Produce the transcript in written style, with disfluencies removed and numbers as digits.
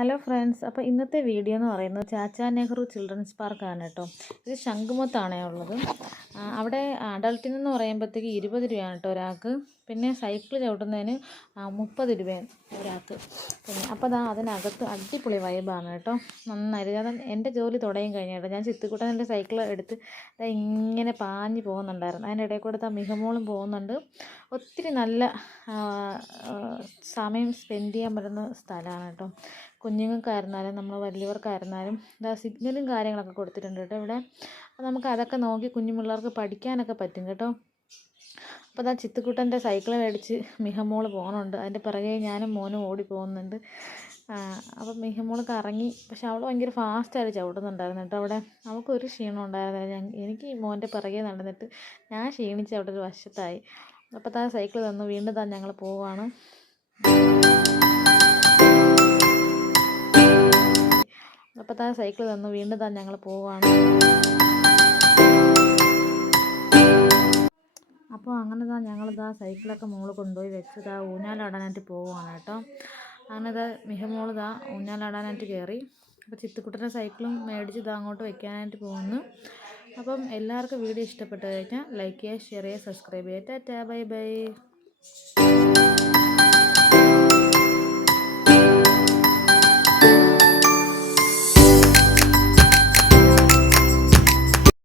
Hello friends, അപ്പോൾ ഇന്നത്തെ video എന്ന് പറയുന്നത് ചാച്ചാ നെഹ്റു ചിൽഡ്രൻസ് പാർക്കാണ് കേട്ടോ. ഇത് ശംഖുമുഖത്താണേ ഉള്ളത്. അവിടെ അഡൾട്ടിനെന്ന് പറയുമ്പോഴത്തേക്ക് 20 രൂപയാണ് കേട്ടോ ഒരാൾക്ക്. പിന്നെ സൈക്കിൾ ചവിട്ടുന്നതിന് 30 രൂപയാണ് ഒരാൾക്ക്. പിന്നെ അപ്പോൾ അതിനകത്ത് അടിപൊളി വൈബാണ് കേട്ടോ. നന്നായിട്ട് കാരണം എൻ്റെ ജോലി തുടങ്ങി കഴിഞ്ഞിട്ട് ഞാൻ ചിത്തിക്കുട്ടൻ്റെ സൈക്കിൾ എടുത്ത് ഇങ്ങനെ പാഞ്ഞ് പോകുന്നുണ്ടായിരുന്നു. അതിൻ്റെ ഇടയിൽ കൂടെ മിഹമോളും പോകുന്നുണ്ട്. ഒത്തിരി നല്ല സമയം സ്പെൻഡ് ചെയ്യാൻ പറ്റുന്ന സ്ഥലമാണ് കേട്ടോ. കുഞ്ഞുങ്ങൾക്കായിരുന്നാലും നമ്മൾ വലിയവർക്കായിരുന്നാലും സിഗ്നലും കാര്യങ്ങളൊക്കെ കൊടുത്തിട്ടുണ്ട് കേട്ടോ ഇവിടെ. അപ്പോൾ നമുക്ക് അതൊക്കെ നോക്കി കുഞ്ഞു പിള്ളേർക്ക് പഠിക്കാനൊക്കെ പറ്റും കേട്ടോ. അപ്പോൾ ചിത്തുക്കുട്ടൻ്റെ സൈക്കിൾ മേടിച്ച് മിഹമോള് പോകുന്നുണ്ട്. അതിൻ്റെ പിറകെ ഞാനും മോനും ഓടി പോകുന്നുണ്ട്. അപ്പം മിഹമോള് കറങ്ങി, പക്ഷെ അവൾ ഭയങ്കര ഫാസ്റ്റായിട്ട് ചവിട്ടുന്നുണ്ടായിരുന്നു കേട്ടോ. അവിടെ അവൾക്കൊരു ക്ഷീണം ഉണ്ടായിരുന്നില്ല. എനിക്ക് ഈ മോൻ്റെ പിറകെ നടന്നിട്ട് ഞാൻ ക്ഷീണിച്ച് അവിടെ ഒരു വശത്തായി. അപ്പോൾ സൈക്കിൾ തന്നു. വീണ്ടും ഞങ്ങൾ പോവുകയാണ്. അപ്പോൾ സൈക്കിൾ തന്നു. വീണ്ടും ഞങ്ങൾ പോവുകയാണ്. അപ്പോൾ അങ്ങനെ ഞങ്ങൾ സൈക്കിളൊക്കെ മോള് കൊണ്ടുപോയി വെച്ച് ഊഞ്ഞാലാടാനായിട്ട് പോവുകയാണ് കേട്ടോ. അങ്ങനെ മിഹമോള് ഊഞ്ഞാലാടാനായിട്ട് കയറി. അപ്പോൾ ചിത്തുക്കുട്ടൻ്റെ സൈക്കിളും മേടിച്ച് അങ്ങോട്ട് വെക്കാനായിട്ട് പോകുന്നു. അപ്പം എല്ലാവർക്കും വീഡിയോ ഇഷ്ടപ്പെട്ട് കഴിഞ്ഞാൽ ലൈക്ക് ചെയ്യുക, ഷെയർ ചെയ്യുക, സബ്സ്ക്രൈബ് ചെയ്യുക. Tata, bye bye.